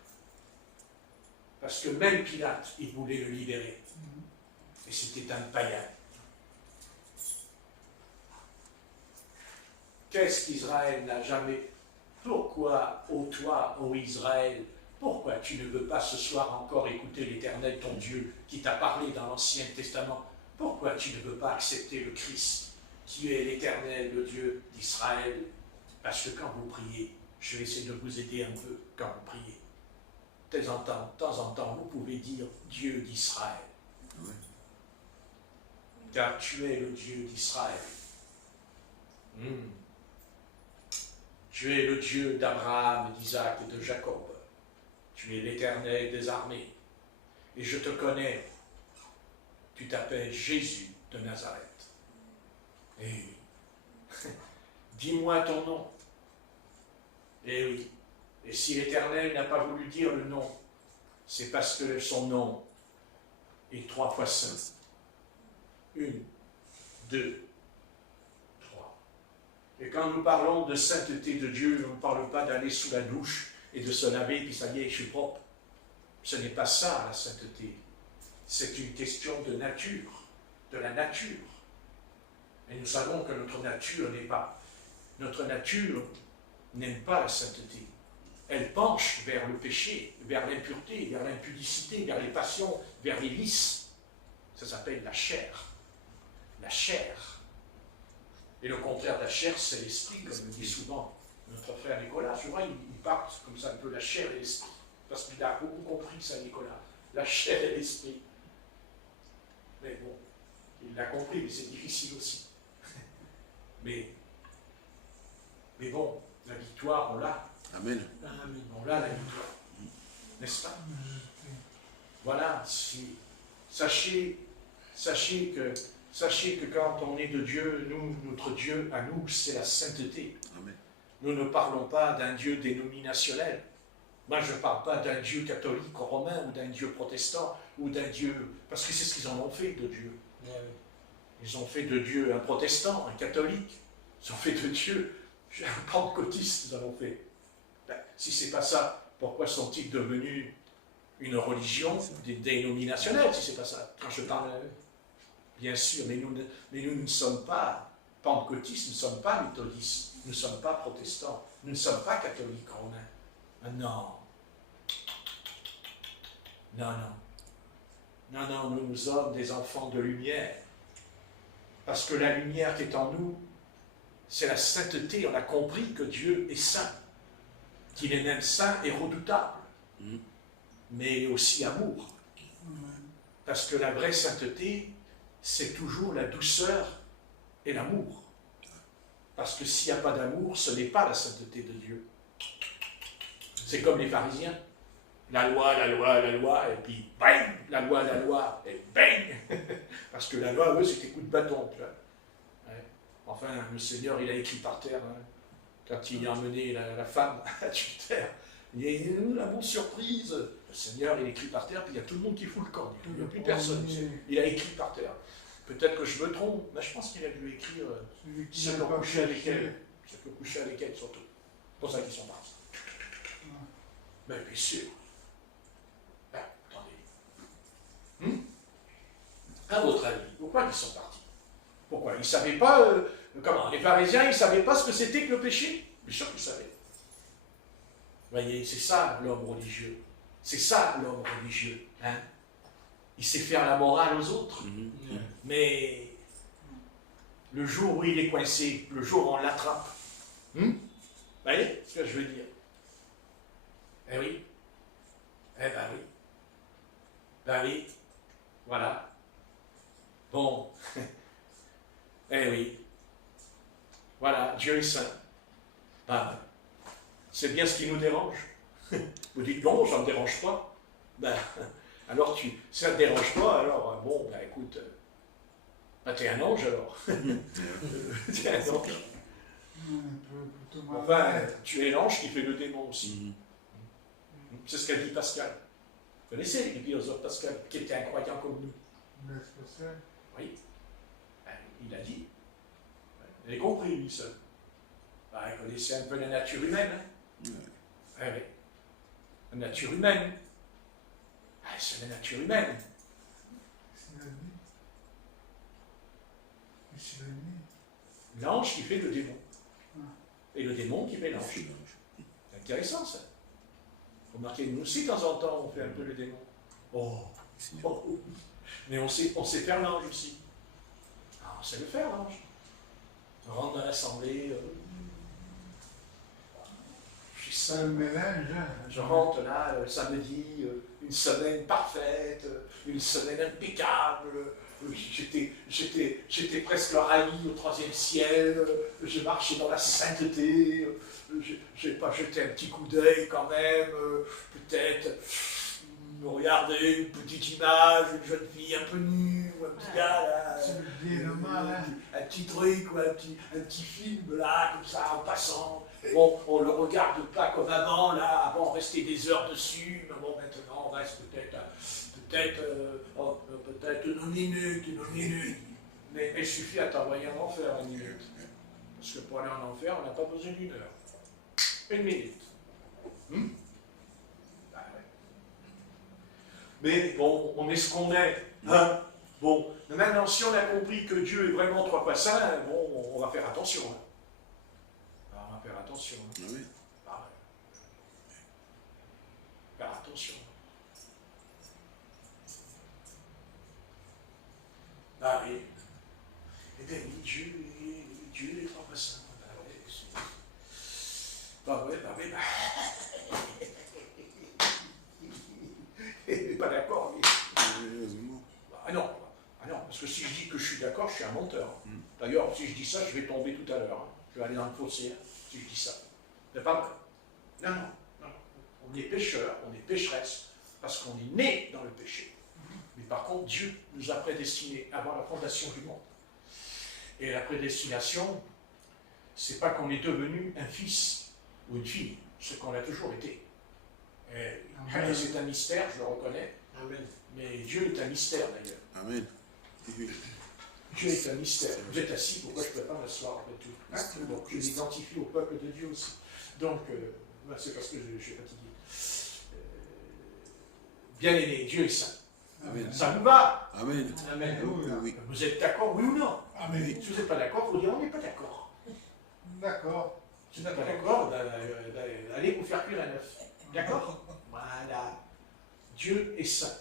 Parce que même Pilate, il voulait le libérer. Et c'était un païen. Qu'est-ce qu'Israël n'a jamais... Pourquoi, ô toi, ô Israël, pourquoi tu ne veux pas ce soir encore écouter l'Éternel, ton Dieu, qui t'a parlé dans l'Ancien Testament? Pourquoi tu ne veux pas accepter le Christ, qui est l'Éternel, le Dieu d'Israël? Parce que quand vous priez, je vais essayer de vous aider un peu quand vous priez. De temps en temps, vous pouvez dire Dieu d'Israël. Oui. Car tu es le Dieu d'Israël. Tu es le Dieu d'Abraham, d'Isaac et de Jacob. Tu es l'Éternel des armées. Et je te connais. Tu t'appelles Jésus de Nazareth. Et dis-moi ton nom. Et oui. Et si l'Éternel n'a pas voulu dire le nom, c'est parce que son nom est 3 fois saint. 1, 2, 3. Et quand nous parlons de sainteté de Dieu, on ne parle pas d'aller sous la douche et de se laver, puis ça y est, je suis propre. Ce n'est pas ça la sainteté. C'est une question de nature, de la nature. Et nous savons que notre nature n'aime pas la sainteté. Elle penche vers le péché, vers l'impureté, vers l'impudicité, vers les passions, vers les vices. Ça s'appelle la chair. La chair. Et le contraire de la chair, c'est l'esprit, comme le dit souvent notre frère Nicolas. Souvent, il parle comme ça un peu la chair et l'esprit. Parce qu'il a beaucoup compris ça, Nicolas. La chair et l'esprit. Mais bon, il l'a compris, mais c'est difficile aussi. mais bon, la victoire, on l'a. Amen. On l'a, la victoire. N'est-ce pas? Voilà, sachez que quand on est de Dieu, notre Dieu à nous, c'est la sainteté. Amen. Nous ne parlons pas d'un Dieu dénominationnel. Moi, je ne parle pas d'un Dieu catholique romain ou d'un Dieu protestant ou d'un Dieu... Parce que c'est ce qu'ils en ont fait de Dieu. Ils ont fait de Dieu un protestant, un catholique. Ils ont fait de Dieu un pentecôtiste, ils en ont fait. Ben, si ce n'est pas ça, pourquoi sont-ils devenus une religion dénominationnelle, si ce n'est pas ça? Quand je parle, bien sûr, mais nous ne sommes pas pentecôtistes, nous ne sommes pas méthodistes, nous ne sommes pas protestants, nous ne sommes pas catholiques romains. Non. Non, non. Non, non, nous sommes des enfants de lumière. Parce que la lumière qui est en nous, c'est la sainteté. On a compris que Dieu est saint, qu'il est même saint et redoutable, mais aussi amour. Parce que la vraie sainteté, c'est toujours la douceur et l'amour. Parce que s'il n'y a pas d'amour, ce n'est pas la sainteté de Dieu. C'est comme les pharisiens. La loi, la loi, la loi, et puis bang, la loi, et bang. Parce que la loi, eux, c'était coup de bâton. Tu vois. Ouais. Enfin, le Seigneur, il a écrit par terre, hein, quand il a emmené la femme à Jupiter. Il y a la bonne surprise. Le Seigneur, il écrit par terre, puis il y a tout le monde qui fout le camp. Il n'y a plus personne. Il a écrit par terre. Peut-être que je me trompe, mais je pense qu'il a dû écrire ceux qui ont couché avec elle. Ceux qui ont couché avec elle, surtout. C'est pour ça qu'ils sont partis. Mais bien sûr. Ben, attendez. À votre avis, pourquoi ils sont partis? Pourquoi? Ils ne savaient pas, comment? Les pharisiens, ils ne savaient pas ce que c'était que le péché? Bien sûr qu'ils savaient. Vous voyez, c'est ça l'homme religieux. C'est ça l'homme religieux. Hein? Il sait faire la morale aux autres. Mais le jour où il est coincé, le jour où on l'attrape, vous voyez ce que je veux dire? Eh oui. Eh ben oui. Ben oui. Voilà. Bon. Eh oui. Voilà, Dieu est saint. Ben, c'est bien ce qui nous dérange. Vous dites non, ça ne me dérange pas. Ben, alors ça ne te dérange pas, alors bon, ben écoute, ben, t'es un ange alors. T'es un ange. Enfin, tu es l'ange qui fait le démon aussi. C'est ce qu'a dit Pascal. Vous connaissez le philosophe Pascal, qui était incroyant comme nous. Oui. Ben, il a dit. Vous avez compris, lui seul. Ben, il connaissait un peu la nature humaine. Hein? Oui. La nature humaine. Ah, c'est la nature humaine. L'ange qui fait le démon. Et le démon qui fait l'ange. C'est intéressant ça. Remarquez, nous aussi, de temps en temps, on fait un peu le démon. Oh. Mais on sait faire l'ange aussi. Ah, on sait le faire, l'ange. On rentre dans l'assemblée. Je suis saint. Je rentre là, samedi, une semaine parfaite, une semaine impeccable. J'étais presque ravi au 3e ciel. Je marchais dans la sainteté. Je n'ai pas jeté un petit coup d'œil quand même, peut-être regarder une petite image, une jeune fille un peu nue, ou un petit gars là, un petit truc, ou un petit film là, comme ça, en passant. Bon, on ne le regarde pas comme avant, là, avant on restait des heures dessus, mais bon, maintenant on reste peut-être une minute. Mais il suffit à t'envoyer en enfer une minute. Parce que pour aller en enfer, on n'a pas besoin d'1 heure. 1 minute. Ben ouais. Mais bon, on est ce qu'on est. Hein? Bon, maintenant, si on a compris que Dieu est vraiment 3 fois saint, bon, on va faire attention. Hein. Alors, on va faire attention. Hein. Oui. Ah ouais. Faire attention. Ah oui. Eh bien oui, Dieu est 3 fois saint. Bah oui. Il n'est pas d'accord, lui. Ah non, parce que si je dis que je suis d'accord, je suis un menteur. D'ailleurs, si je dis ça, je vais tomber tout à l'heure. Hein. Je vais aller dans le fossé, hein, si je dis ça. C'est pas vrai. Non. On est pécheurs, on est pécheresses, parce qu'on est né dans le péché. Mais par contre, Dieu nous a prédestinés avant la fondation du monde. Et la prédestination, c'est pas qu'on est devenu un fils ou une fille, ce qu'on a toujours été. Et c'est un mystère, je le reconnais. Amen. Mais Dieu est un mystère d'ailleurs. Amen. Dieu est un mystère. Vous êtes assis, pourquoi je ne peux pas m'asseoir après tout? Donc je m'identifie au peuple de Dieu aussi. Donc, c'est parce que je suis fatigué. Bien-aimé, Dieu est saint. Amen. Ça vous va? Amen. Amen. Oui. Vous êtes d'accord, oui ou non? Amen. Si vous n'êtes pas d'accord, il faut dire on n'est pas d'accord. D'accord. Si vous n'êtes pas d'accord, allez vous faire cuire un œuf. D'accord? Voilà. Dieu est saint.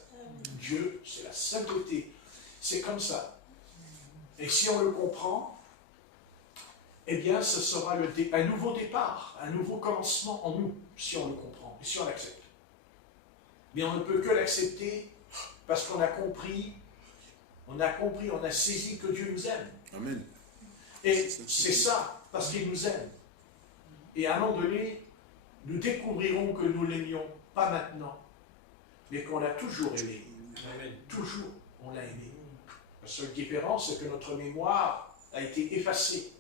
Dieu, c'est la sainteté. C'est comme ça. Et si on le comprend, eh bien, ce sera un nouveau départ, un nouveau commencement en nous, si on le comprend et si on l'accepte. Mais on ne peut que l'accepter parce qu'on a compris, on a saisi que Dieu nous aime. Amen. Et c'est ça, parce qu'il nous aime. Et à un moment donné, nous découvrirons que nous l'aimions, pas maintenant, mais qu'on l'a toujours aimé. Amen. Toujours, on l'a aimé. La seule différence, c'est que notre mémoire a été effacée.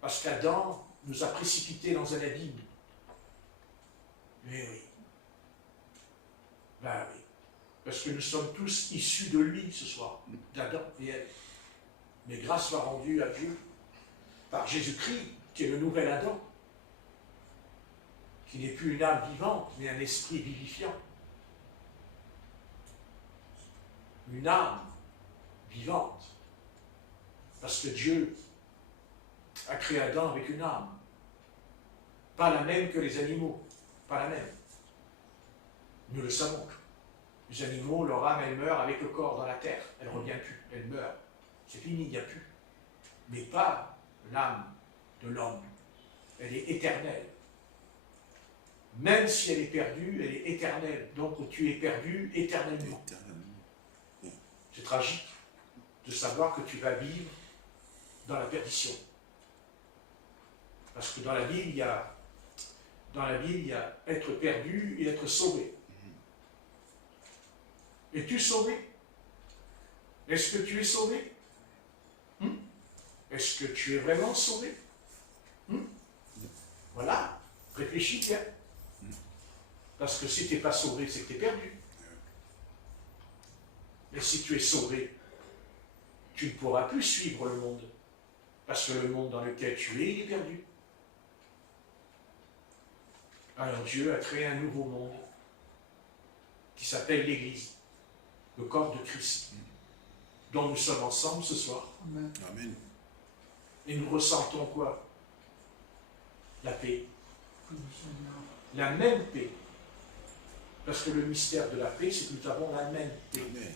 Parce qu'Adam nous a précipités dans un abîme. Mais oui. Ben oui. Parce que nous sommes tous issus de lui ce soir, d'Adam et Ève. Mais grâce soit rendue à Dieu par Jésus-Christ, qui est le nouvel Adam, qui n'est plus une âme vivante, mais un esprit vivifiant. Une âme vivante. Parce que Dieu a créé Adam avec une âme. Pas la même que les animaux. Pas la même. Nous le savons. Les animaux, leur âme, elle meurt avec le corps dans la terre. Elle ne revient plus. Elle meurt. C'est fini, il n'y a plus. Mais pas l'âme de l'homme. Elle est éternelle. Même si elle est perdue, elle est éternelle. Donc tu es perdu éternellement. C'est tragique de savoir que tu vas vivre dans la perdition. Parce que dans la Bible, il y a être perdu et être sauvé. Es-tu sauvé? Est-ce que tu es sauvé? Est-ce que tu es vraiment sauvé? Voilà, réfléchis, tiens. Parce que si tu n'es pas sauvé, c'est que tu es perdu. Mais si tu es sauvé, tu ne pourras plus suivre le monde. Parce que le monde dans lequel tu es, il est perdu. Alors Dieu a créé un nouveau monde qui s'appelle l'Église, le corps de Christ, dont nous sommes ensemble ce soir. Amen. Amen. Et nous ressentons quoi? La paix. La même paix. Parce que le mystère de la paix, c'est que nous avons la même paix. Amen.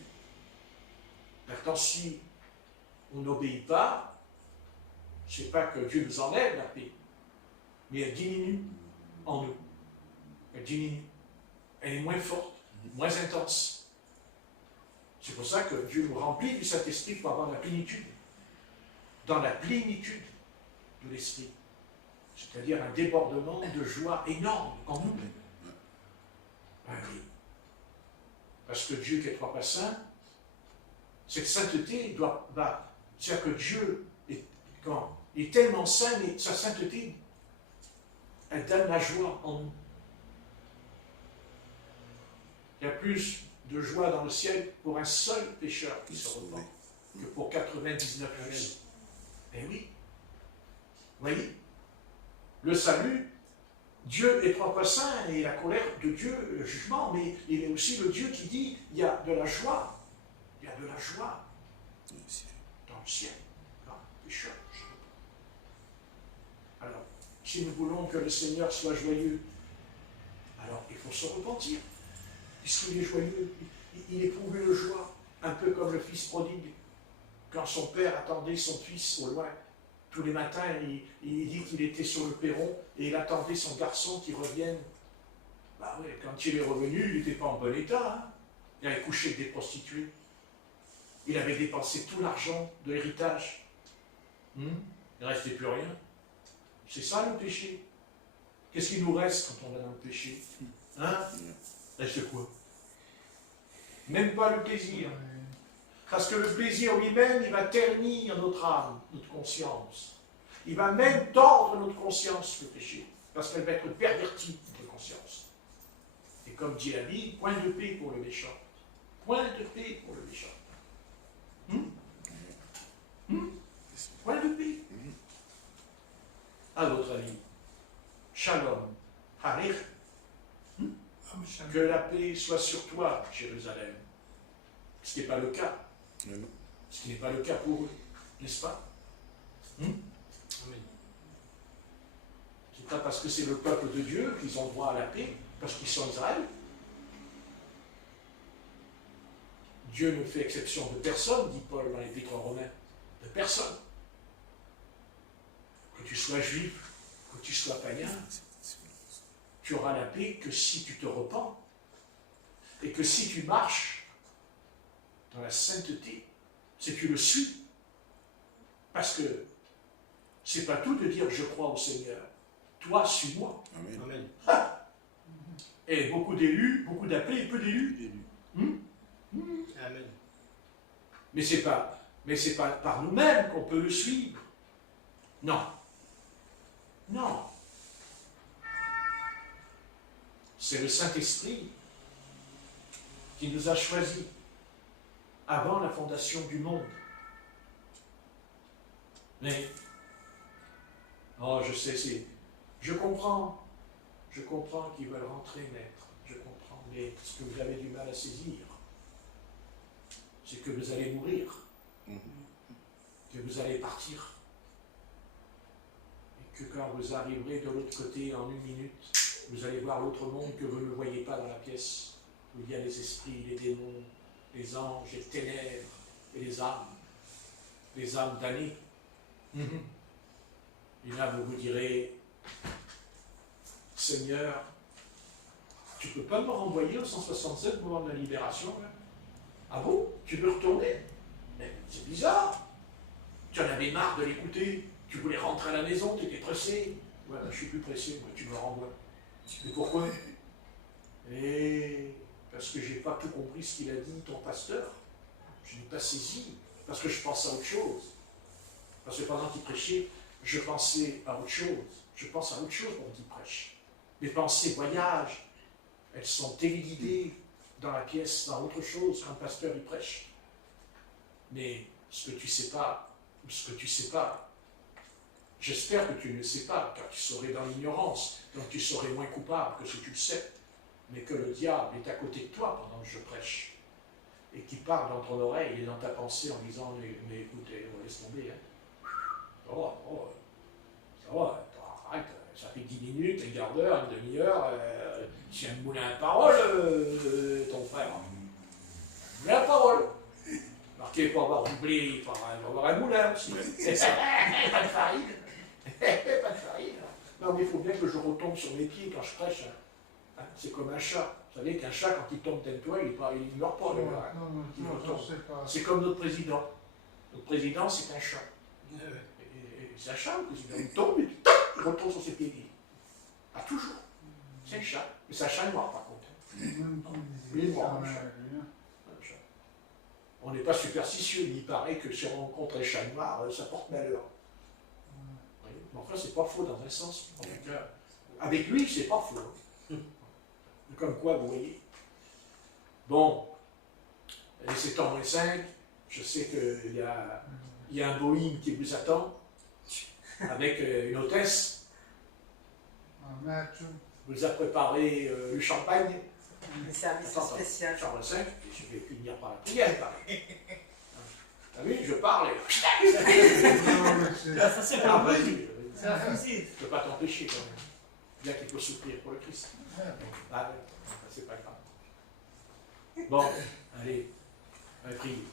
Maintenant, si on n'obéit pas, je ne sais pas que Dieu nous enlève la paix, mais elle diminue en nous. Elle diminue. Elle est moins forte, moins intense. C'est pour ça que Dieu nous remplit du Saint-Esprit pour avoir la plénitude. Dans la plénitude de l'Esprit. C'est-à-dire un débordement de joie énorme en nous. Ah oui. Parce que Dieu qui est trois pas saint, cette sainteté c'est-à-dire que Dieu est tellement saint, mais sa sainteté, elle donne la joie en nous. Il y a plus de joie dans le ciel pour un seul pécheur qui se repent que pour 99 justes. Eh oui. Vous voyez? Le salut, Dieu est propre saint et la colère de Dieu, le jugement, mais il est aussi le Dieu qui dit il y a de la joie. Il y a de la joie dans le ciel, dans le pécheur. Alors, si nous voulons que le Seigneur soit joyeux, alors il faut se repentir. Puisqu'il est joyeux, il éprouve une joie, un peu comme le fils prodigue. Quand son père attendait son fils au loin, tous les matins, il dit qu'il était sur le perron et il attendait son garçon qui revienne. Bah oui, quand il est revenu, il n'était pas en bon état. Hein. Il avait couché avec des prostituées. Il avait dépensé tout l'argent de l'héritage. Il ne restait plus rien. C'est ça le péché. Qu'est-ce qui nous reste quand on est dans le péché? Hein? Reste quoi? Même pas le plaisir. Parce que le plaisir lui-même, il va ternir notre âme, notre conscience. Il va même tordre notre conscience, le péché. Parce qu'elle va être pervertie, notre conscience. Et comme dit la Bible, point de paix pour le méchant. Point de paix pour le méchant. Point de paix. À votre avis, Shalom, Harir, que la paix soit sur toi, Jérusalem. Ce qui n'est pas le cas. Ce qui n'est pas le cas pour eux, n'est-ce pas? Amen. C'est pas parce que c'est le peuple de Dieu qu'ils ont droit à la paix, parce qu'ils sont Israël. Dieu ne fait exception de personne, dit Paul dans l'Épître aux Romains, de personne. Que tu sois juif, que tu sois païen, tu auras la paix que si tu te repens et que si tu marches dans la sainteté, si tu le suis. Parce que c'est pas tout de dire je crois au Seigneur. Toi, suis-moi. Amen. Ah. Et beaucoup d'élus, beaucoup d'appelés et peu d'élus. Amen. Mais c'est pas par nous-mêmes qu'on peut le suivre. Non. Non. C'est le Saint-Esprit qui nous a choisis avant la fondation du monde. Mais, oh, je sais, je comprends qu'ils veulent rentrer, maître, je comprends, mais ce que vous avez du mal à saisir, c'est que vous allez mourir, que vous allez partir, et que quand vous arriverez de l'autre côté en une minute, vous allez voir l'autre monde que vous ne voyez pas dans la pièce, où il y a les esprits, les démons, les anges, les ténèbres et les âmes damnées. Et là, vous vous direz, Seigneur, tu ne peux pas me renvoyer au 167 moment de la libération là? Ah bon? Tu veux retourner? Mais c'est bizarre. Tu en avais marre de l'écouter. Tu voulais rentrer à la maison, tu étais pressé. Ouais, je suis plus pressé, moi, tu me renvoies. Mais pourquoi? Parce que je n'ai pas tout compris ce qu'il a dit, ton pasteur. Je n'ai pas saisi, parce que je pense à autre chose. Parce que pendant qu'il prêchait, je pensais à autre chose. Je pense à autre chose pendant qu'il prêche. Mes pensées voyagent. Elles sont téléguidées dans la pièce, dans autre chose, quand le pasteur y prêche. Mais ce que tu sais pas, j'espère que tu ne le sais pas, car tu serais dans l'ignorance, donc tu serais moins coupable que si tu le sais. Mais que le diable est à côté de toi pendant que je prêche, et qui parle dans ton oreille et dans ta pensée en disant mais écoutez, laisse tomber, hein. Ça va, arrête, ça fait 10 minutes, un quart d'heure, une demi-heure, c'est un moulin à parole, ton frère. Un moulin à parole. Marqué pour avoir du blé, il faut avoir un moulin aussi. Pas de farine. Pas de farine. Non, mais il faut bien que je retombe sur mes pieds quand je prêche. Hein, c'est comme un chat. Vous savez qu'un chat, quand il tombe d'un toit, il ne meurt pas. C'est comme notre président. Notre président, c'est un chat. C'est un chat, le président. Il tombe et il retombe sur ses pieds. Pas toujours. C'est un chat. Mais c'est un chat noir, par contre. Il est noir, un chat. On n'est pas superstitieux, mais il paraît que si on rencontre un chat noir, ça porte malheur. Oui. Mais enfin, c'est pas faux dans un sens. En tout cas, avec lui, c'est pas faux. Comme quoi, vous voyez. Bon, c'est en moins 5. Je sais qu'il y a un Boeing qui vous attend avec une hôtesse. Vous a préparé le champagne. Le service spécial. Chambre 5, je vais finir par la prière, pareil. T'as vu, je parle. Ça, c'est pas vas-y. C'est un fusil. Je ne peux pas t'empêcher quand même. Bien qu'il faut souffrir pour le Christ. Ah, c'est pas grave. Bon, allez, on va prier.